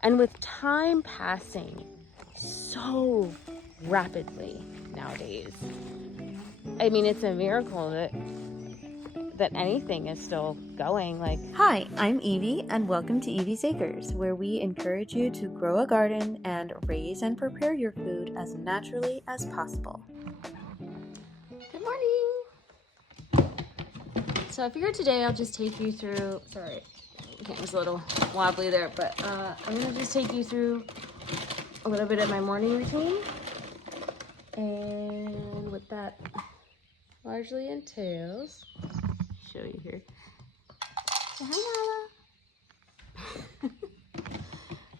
And with time passing so rapidly nowadays, I mean, it's a miracle that anything is still going. Like, hi, I'm Evie, and welcome to Evie's Acres, where we encourage you to grow a garden and raise and prepare your food as naturally as possible. good morning. So I figured today I'll just take you through, sorry, the camera's a little wobbly there, but I'm gonna just take you through a little bit of my morning routine and what that largely entails. Show you here. Say hi,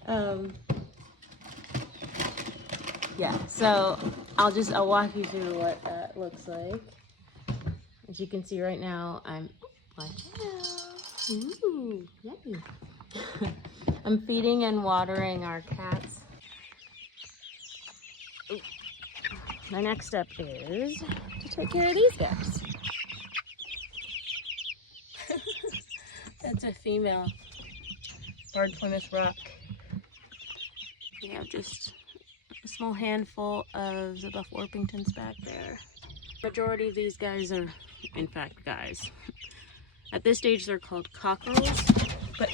Nala. Yeah, so I'll walk you through what that looks like. As you can see right now, I'm ooh, yummy. I'm feeding and watering our cats. Ooh. My next step is to take care of these guys. That's a female barred Plymouth Rock. We have just a small handful of the Buff Orpingtons back there. Majority of these guys are, in fact, guys. At this stage, they're called cockerels, but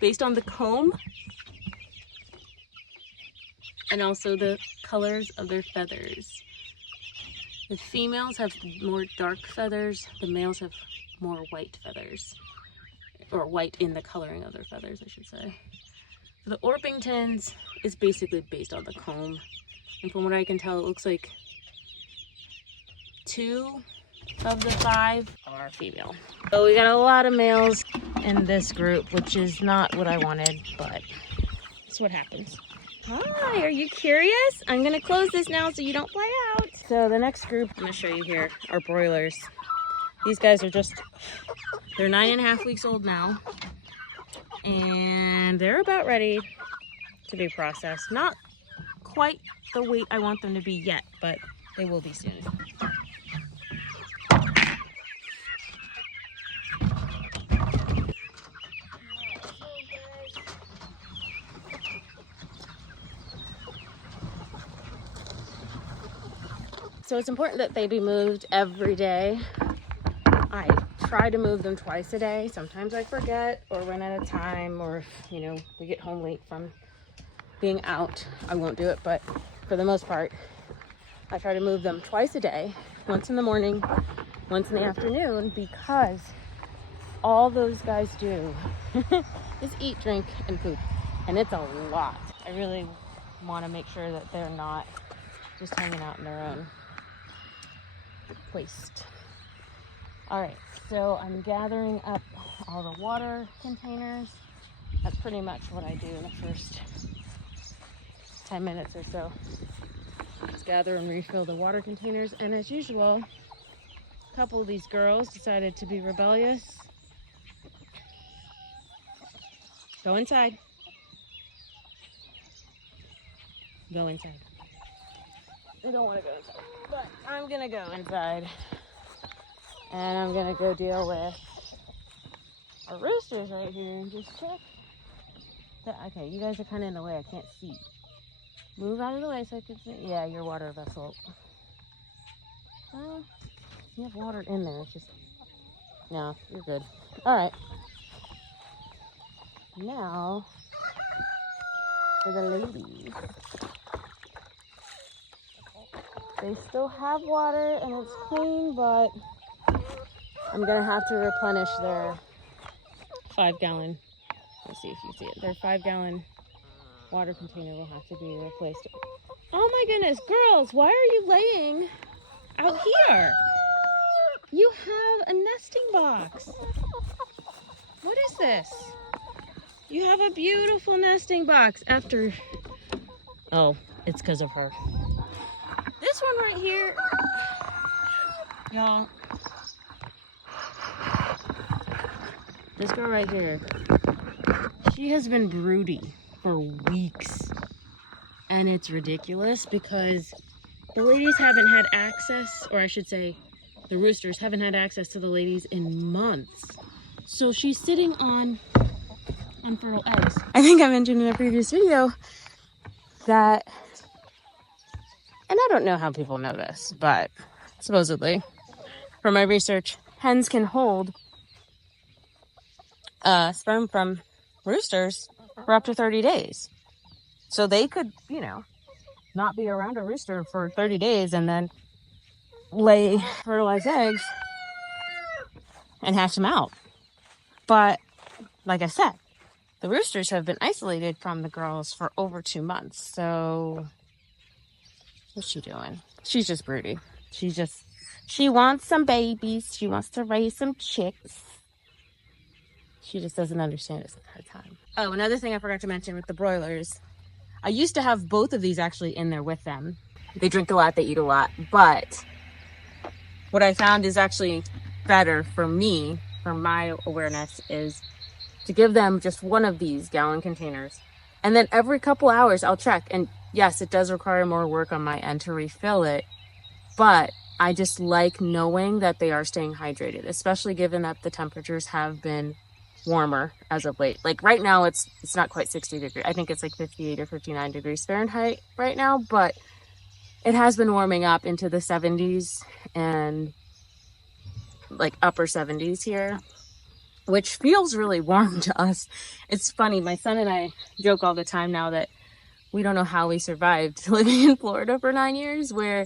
based on the comb and also the colors of their feathers. The females have more dark feathers, the males have more white feathers, or white in the coloring of their feathers, I should say. For the Orpingtons, it's basically based on the comb, and from what I can tell, it looks like 2 of the 5 are female. So we got a lot of males in this group, which is not what I wanted, but it's what happens. Hi, are you curious? I'm gonna close this now so you don't fly out. So the next group I'm gonna show you here are broilers. These guys are they're 9.5 weeks old now, and they're about ready to be processed. Not quite the weight I want them to be yet, but they will be soon. So it's important that they be moved every day. I try to move them twice a day. Sometimes I forget or run out of time, or if, we get home late from being out, I won't do it. But for the most part, I try to move them twice a day, once in the morning, once in the afternoon, because all those guys do is eat, drink, and poop. And it's a lot. I really want to make sure that they're not just hanging out in their own waste. All right, so I'm gathering up all the water containers. That's pretty much what I do in the first 10 minutes or so. Just gather and refill the water containers. And as usual, a couple of these girls decided to be rebellious. Go inside. Go inside. I don't want to go inside, but I'm gonna go inside. And I'm gonna go deal with our roosters right here and just check. Okay, you guys are kind of in the way. I can't see. Move out of the way so I can see. Yeah, your water vessel. Well, you have water in there. It's just, no, you're good. All right. Now for the ladies. They still have water and it's clean, but I'm gonna have to replenish their 5-gallon. Let's see if you see it. Their 5-gallon water container will have to be replaced. Oh my goodness, girls, why are you laying out here? You have a nesting box. What is this? You have a beautiful nesting box after, oh, it's because of her. This one right here, y'all, this girl right here, she has been broody for weeks, and it's ridiculous because the ladies haven't had access, or I should say the roosters haven't had access to the ladies in months. So she's sitting on infertile eggs. I think I mentioned in a previous video that, and I don't know how people know this, but supposedly, from my research, hens can hold sperm from roosters for up to 30 days. So they could, not be around a rooster for 30 days and then lay fertilized eggs and hatch them out. But like I said, the roosters have been isolated from the girls for over 2 months. So what's she doing? She's just broody. She wants some babies. She wants to raise some chicks. She just doesn't understand it's her time. Oh, another thing I forgot to mention with the broilers. I used to have both of these actually in there with them. They drink a lot, they eat a lot. But what I found is actually better for me, for my awareness, is to give them just one of these gallon containers. And then every couple hours I'll check. And yes, it does require more work on my end to refill it. But I just like knowing that they are staying hydrated, especially given that the temperatures have been warmer as of late. Like right now it's not quite 60 degrees. I think it's like 58 or 59 degrees Fahrenheit right now, but it has been warming up into the 70s and like upper 70s here, which feels really warm to us. It's funny, my son and I joke all the time now that we don't know how we survived living in Florida for 9 years, where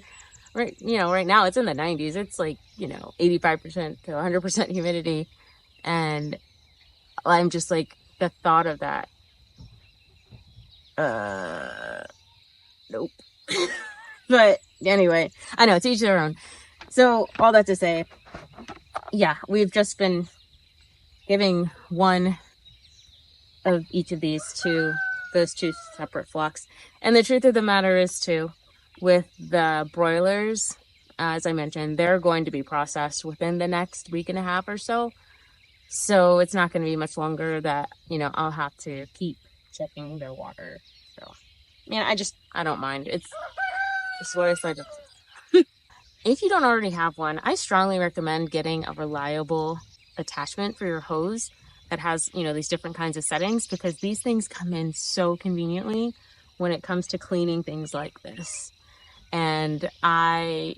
right now it's in the 90s. It's like 85% to 100% humidity, and I'm just like, the thought of that, nope. But anyway, I know, to each their own. So all that to say, yeah, we've just been giving one of each of these to those 2 separate flocks. And the truth of the matter is too, with the broilers, as I mentioned, they're going to be processed within the next week and a half or so. So it's not going to be much longer that, I'll have to keep checking their water. So, I don't mind. It's what I said. If you don't already have one, I strongly recommend getting a reliable attachment for your hose that has, these different kinds of settings, because these things come in so conveniently when it comes to cleaning things like this. And I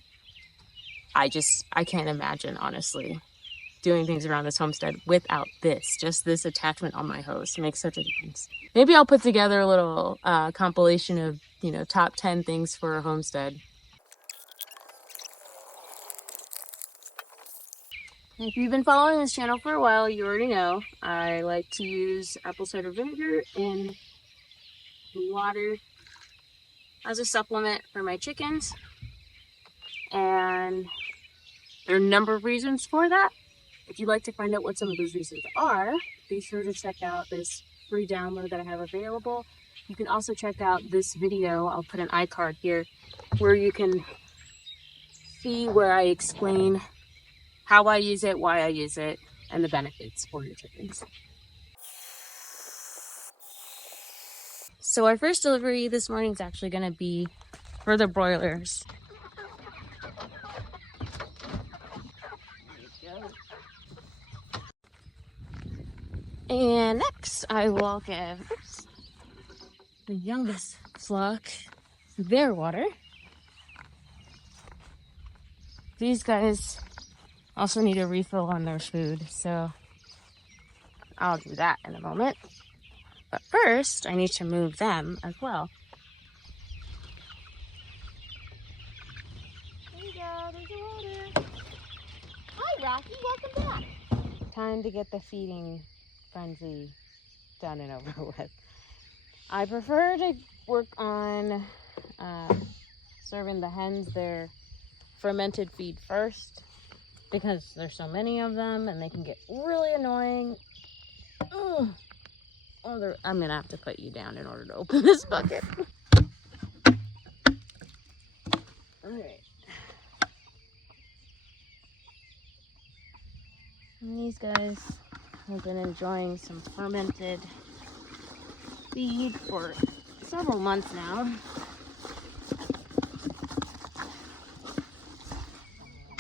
can't imagine, honestly, doing things around this homestead without just this attachment on my hose. Makes such a difference. Maybe I'll put together a little compilation of top 10 things for a homestead. If you've been following this channel for a while, you already know I like to use apple cider vinegar in water as a supplement for my chickens, and there are a number of reasons for that. If you'd like to find out what some of those reasons are, be sure to check out this free download that I have available. You can also check out this video. I'll put an iCard here where you can see where I explain how I use it, why I use it, and the benefits for your chickens. So our first delivery this morning is actually going to be for the broilers. And next, I will give the youngest flock their water. These guys also need a refill on their food, so I'll do that in a moment. But first, I need to move them as well. There you go, there's the water. Hi, Rocky, welcome back. Time to get the feeding frenzy done and over with. I prefer to work on serving the hens their fermented feed first, because there's so many of them and they can get really annoying. Ugh. I'm gonna have to put you down in order to open this bucket. Alright. These guys have been enjoying some fermented feed for several months now.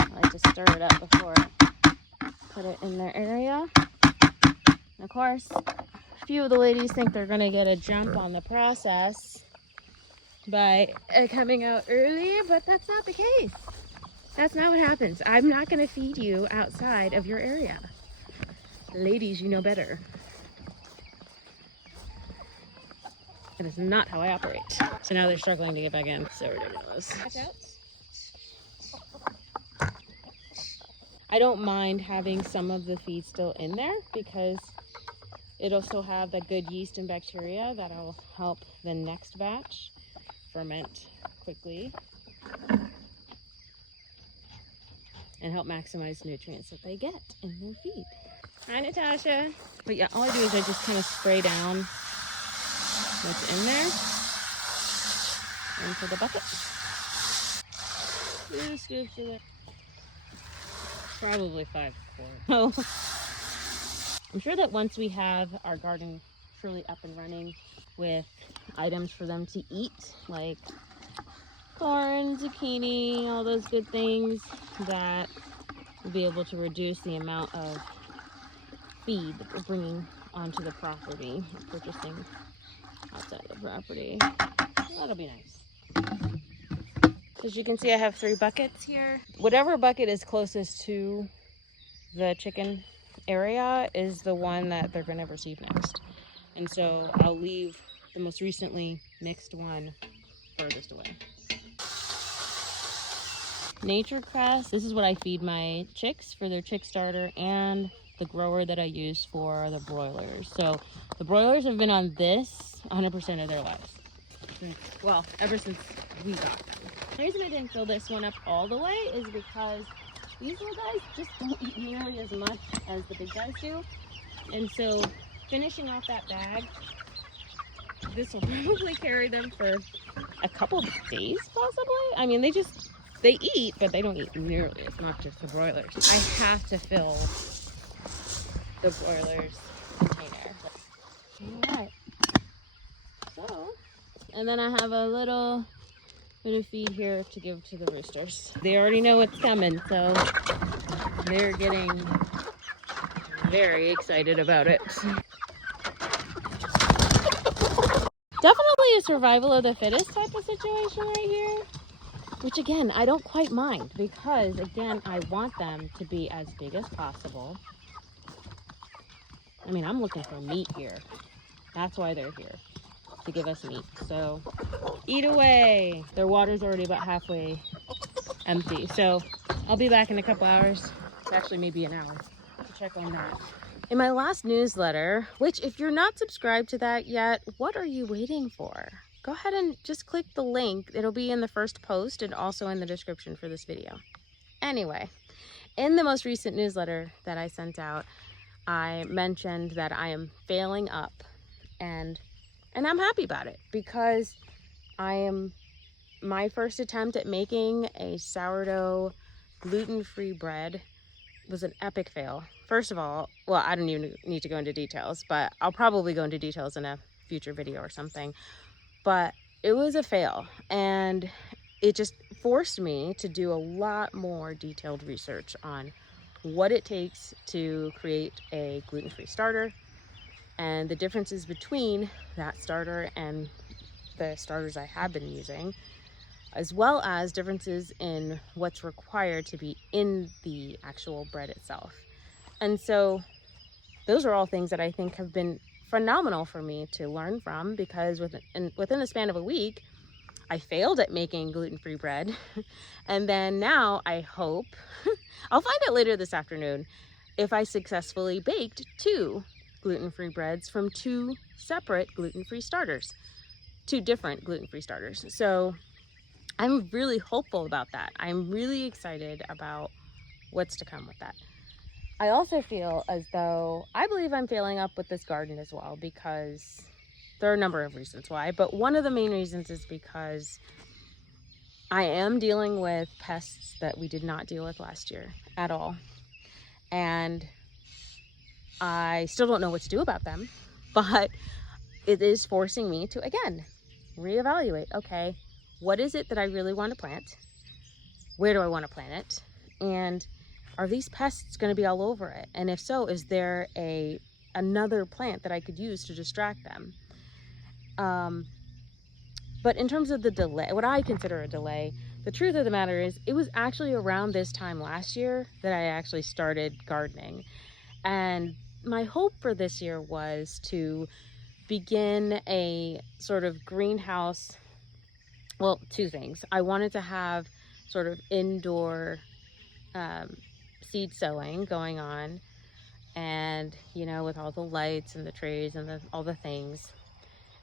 I like to stir it up before I put it in their area. And of course, few of the ladies think they're gonna get a jump on the process by coming out early, but that's not the case. That's not what happens. I'm not gonna feed you outside of your area. Ladies, you know better. That is not how I operate. So now they're struggling to get back in. So ridiculous. Watch out. I don't mind having some of the feed still in there because it'll still have that good yeast and bacteria that'll help the next batch ferment quickly and help maximize nutrients that they get in their feed. Hi, Natasha. But yeah, all I do is I just kind of spray down what's in there into the bucket. 2 scoops of it. Probably 5 or 4. I'm sure that once we have our garden truly up and running with items for them to eat, like corn, zucchini, all those good things, that we'll be able to reduce the amount of feed that we're bringing onto the property, or purchasing outside of the property. That'll be nice. As you can see, I have 3 buckets here. Whatever bucket is closest to the chicken area is the one that they're going to receive next. And so I'll leave the most recently mixed one furthest away. Nature Crest, this is what I feed my chicks for their chick starter and the grower that I use for the broilers. So the broilers have been on this 100% of their lives. Well, ever since we got them. The reason I didn't fill this one up all the way is because these little guys just don't eat nearly as much as the big guys do. And so finishing off that bag, this will probably carry them for a couple days possibly. I mean, they eat, but they don't eat nearly as much as the broilers. I have to fill the broilers container. All right. So, and then I have a little bit of feed here to give to the roosters. They already know what's coming, so they're getting very excited about it. Definitely a survival of the fittest type of situation right here, which again, I don't quite mind because again, I want them to be as big as possible. I mean, I'm looking for meat here. That's why they're here, to give us meat. So eat away. Their water's already about halfway empty. So I'll be back in a couple hours. It's actually maybe an hour to check on that. In my last newsletter, which if you're not subscribed to that yet, what are you waiting for? Go ahead and just click the link. It'll be in the first post and also in the description for this video. Anyway, in the most recent newsletter that I sent out, I mentioned that I am failing up, and I'm happy about it because my first attempt at making a sourdough gluten-free bread was an epic fail. First of all, well, I don't even need to go into details, but I'll probably go into details in a future video or something. But it was a fail, and it just forced me to do a lot more detailed research on what it takes to create a gluten-free starter and the differences between that starter and the starters I have been using, as well as differences in what's required to be in the actual bread itself. And so those are all things that I think have been phenomenal for me to learn from, because within the span of a week, I failed at making gluten-free bread. And then now I hope, I'll find out later this afternoon, if I successfully baked 2 gluten-free breads from 2 separate gluten-free starters, 2 different gluten-free starters. So I'm really hopeful about that. I'm really excited about what's to come with that. I also feel as though I believe I'm failing up with this garden as well, because there are a number of reasons why, but one of the main reasons is because I am dealing with pests that we did not deal with last year at all. And I still don't know what to do about them, but it is forcing me to, again, reevaluate. Okay, what is it that I really want to plant? Where do I want to plant it? And are these pests going to be all over it? And if so, is there a another plant that I could use to distract them. But in terms of the delay, what I consider a delay, the truth of the matter is it was actually around this time last year that I actually started gardening. And my hope for this year was to begin a sort of greenhouse. Well, two things. I wanted to have sort of indoor seed sowing going on, and with all the lights and the trees and all the things,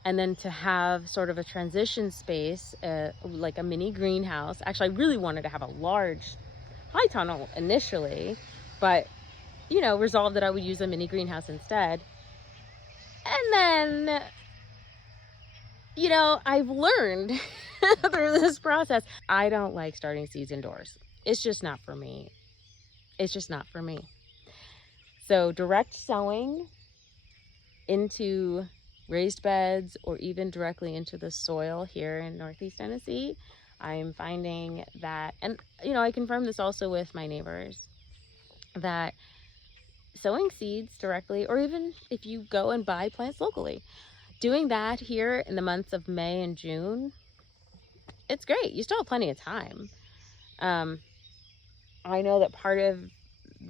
and then to have sort of a transition space, like a mini greenhouse. Actually, I really wanted to have a large high tunnel initially, but resolved that I would use a mini greenhouse instead. And then I've learned through this process, I don't like starting seeds indoors. It's just not for me. So direct sowing into raised beds or even directly into the soil here in Northeast Tennessee, I'm finding that, and I confirm this also with my neighbors, that sowing seeds directly, or even if you go and buy plants locally, doing that here in the months of May and June, it's great. You still have plenty of time. I know that part of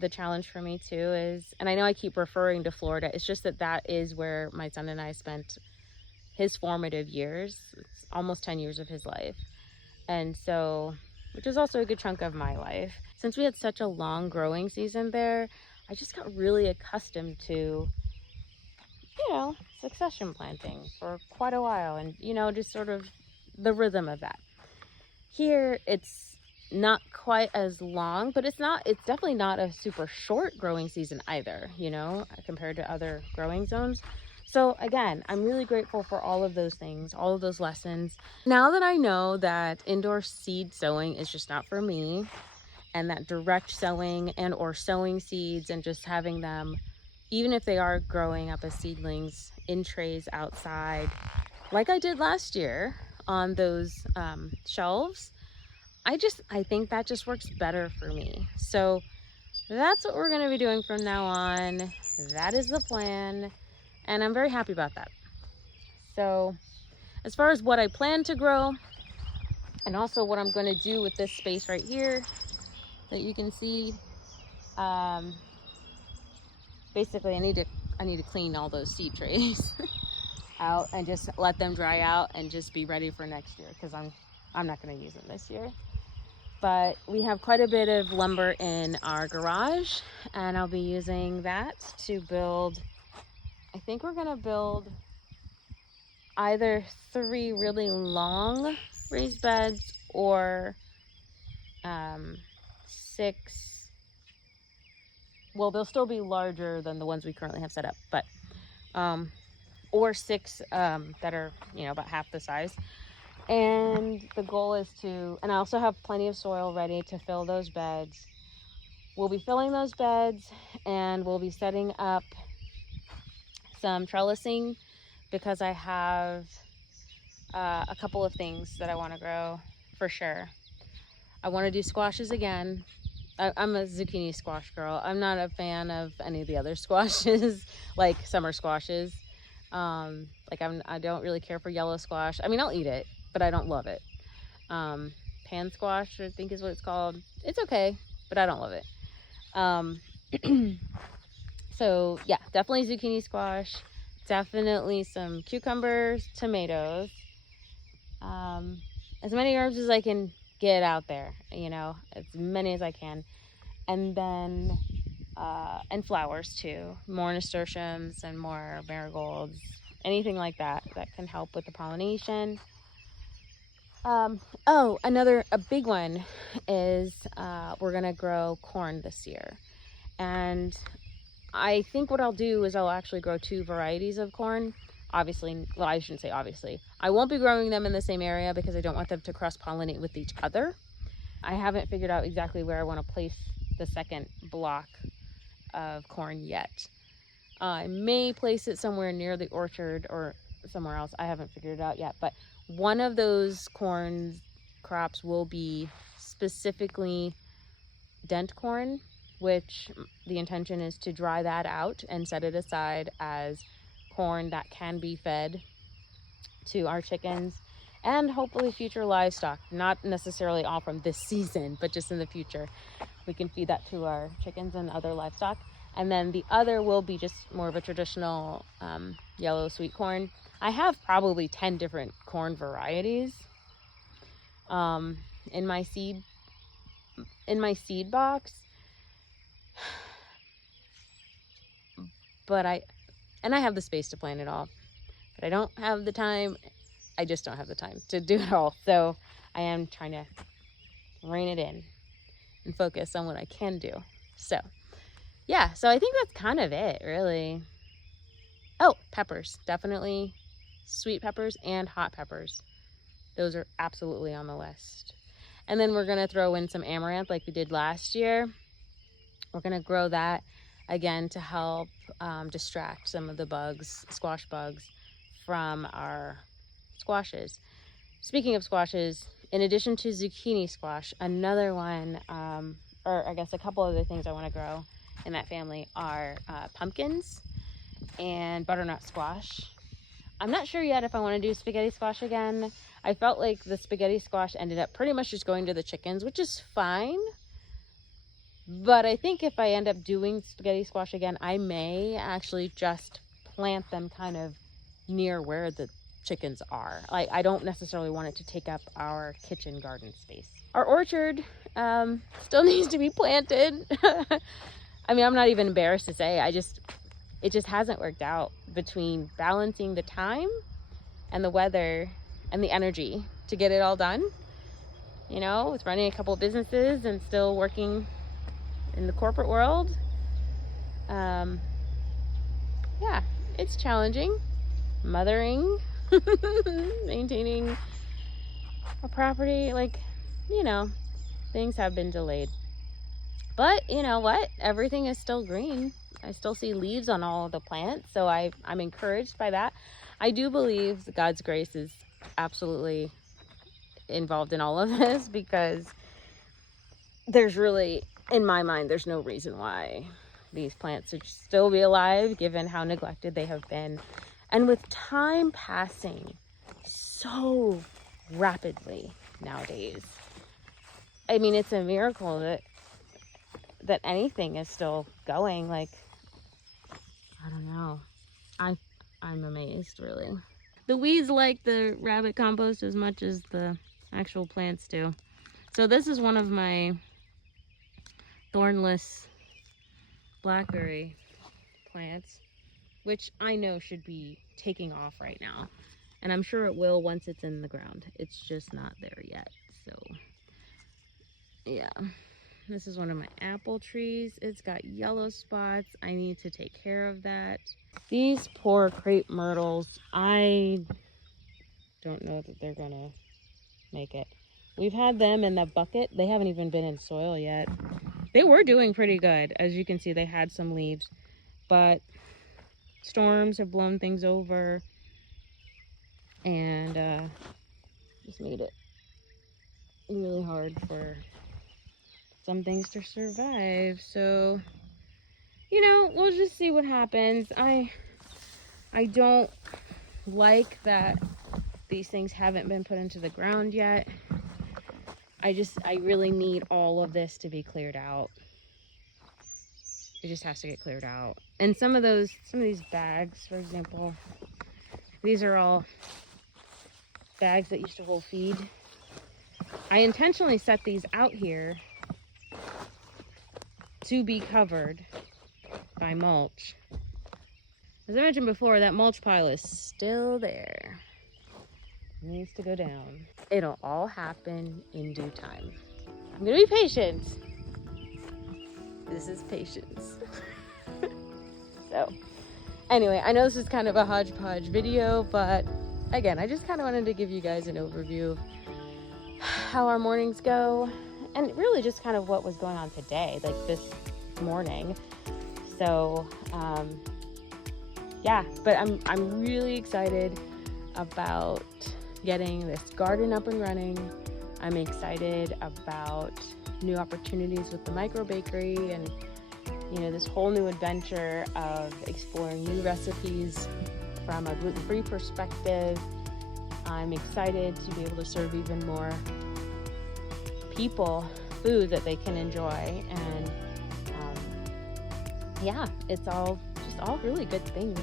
the challenge for me too is, and I know I keep referring to Florida, it's just that is where my son and I spent his formative years. It's almost 10 years of his life. And so, which is also a good chunk of my life. Since we had such a long growing season there, I just got really accustomed to, succession planting for quite a while, and, just sort of the rhythm of that. Here, it's not quite as long, but it's definitely not a super short growing season either, compared to other growing zones. So again, I'm really grateful for all of those things, all of those lessons. Now that I know that indoor seed sowing is just not for me, and that direct sowing and or sowing seeds and just having them, even if they are growing up as seedlings, in trays outside, like I did last year on those shelves, I think that just works better for me. So that's what we're going to be doing from now on. That is the plan, and I'm very happy about that. So as far as what I plan to grow, and also what I'm going to do with this space right here that you can see, basically I need to clean all those seed trays out and just let them dry out and just be ready for next year, because I'm not going to use them this year. But we have quite a bit of lumber in our garage, and I'll be using that to build, I think we're going to build either 3 really long raised beds or 6. Well, they'll still be larger than the ones we currently have set up, but or 6 that are about half the size. And the goal is and I also have plenty of soil ready to fill those beds. We'll be filling those beds, and we'll be setting up some trellising, because I have a couple of things that I want to grow for sure. I want to do squashes again. I'm a zucchini squash girl. I'm not a fan of any of the other squashes, like summer squashes. I don't really care for yellow squash. I mean, I'll eat it, but I don't love it. Pan squash, I think is what it's called. It's okay, but I don't love it. So yeah, definitely zucchini squash. Definitely some cucumbers, tomatoes. As many herbs as I can get out there, as many as I can. And then, and flowers too. More nasturtiums and more marigolds. Anything like that can help with the pollination. A big one is we're gonna grow corn this year, and I think what I'll do is I'll actually grow 2 varieties of corn. Obviously, well, I shouldn't say obviously. I won't be growing them in the same area because I don't want them to cross-pollinate with each other. I haven't figured out exactly where I want to place the second block of corn yet. I may place it somewhere near the orchard or somewhere else. I haven't figured it out yet, but one of those corn crops will be specifically dent corn, which the intention is to dry that out and set it aside as corn that can be fed to our chickens and hopefully future livestock. Not necessarily all from this season, but just in the future. We can feed that to our chickens and other livestock. And then the other will be just more of a traditional yellow sweet corn. I have probably 10 different corn varieties in my seed box. But I have the space to plant it all. But I don't have the time. I just don't have the time to do it all. So I am trying to rein it in and focus on what I can do. So yeah, so I think that's kind of it, really. Oh, peppers. Definitely sweet peppers and hot peppers. Those are absolutely on the list. And then we're going to throw in some amaranth like we did last year. We're going to grow that again to help distract some of the bugs, squash bugs, from our squashes. Speaking of squashes, in addition to zucchini squash, another one, or I guess a couple other things I want to grow in that family are pumpkins and butternut squash. I'm not sure yet if I want to do spaghetti squash again. I felt like the spaghetti squash ended up pretty much just going to the chickens, which is fine. But I think if I end up doing spaghetti squash again, I may actually just plant them kind of near where the chickens are. Like, I don't necessarily want it to take up our kitchen garden space. Our orchard still needs to be planted. I mean, I'm not even embarrassed to say, it just hasn't worked out between balancing the time and the weather and the energy to get it all done. You know, with running a couple of businesses and still working in the corporate world. Yeah, it's challenging. Mothering, maintaining a property, like, you know, things have been delayed. But you know what? Everything is still green. I still see leaves on all of the plants, so I'm encouraged by that. I do believe that God's grace is absolutely involved in all of this, because there's really, in my mind, there's no reason why these plants should still be alive given how neglected they have been. And with time passing so rapidly nowadays, I mean, it's a miracle that anything is still going. Like, I don't know. I'm amazed, really. The weeds like the rabbit compost as much as the actual plants do. So this is one of my thornless blackberry plants, which I know should be taking off right now. And I'm sure it will once it's in the ground. It's just not there yet. So yeah, this is one of my apple trees. It's got yellow spots. I need to take care of that. These poor crepe myrtles, I don't know that they're gonna make it. We've had them in the bucket. They haven't even been in soil yet. They were doing pretty good. As you can see, they had some leaves, but storms have blown things over and just made it really hard for some things to survive. So, you know, we'll just see what happens. I don't like that these things haven't been put into the ground yet. I really need all of this to be cleared out. It just has to get cleared out. And some of these bags, for example, these are all bags that used to hold feed. I intentionally set these out here to be covered by mulch. As I mentioned before, that mulch pile is still there. It needs to go down. It'll all happen in due time. I'm gonna be patient. This is patience. So anyway, I know this is kind of a hodgepodge video, but again, I just kind of wanted to give you guys an overview of how our mornings go, and really just kind of what was going on today, like this morning. So yeah, but I'm really excited about getting this garden up and running. I'm excited about new opportunities with the micro bakery and, you know, this whole new adventure of exploring new recipes from a gluten-free perspective. I'm excited to be able to serve even more people food that they can enjoy, and yeah, it's all really good things.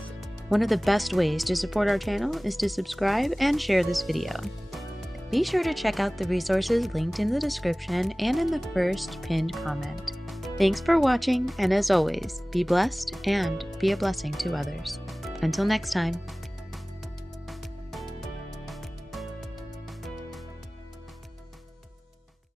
One of the best ways to support our channel is to subscribe and share this video. Be sure to check out the resources linked in the description and in the first pinned comment. Thanks for watching, and as always, be blessed and be a blessing to others. Until next time.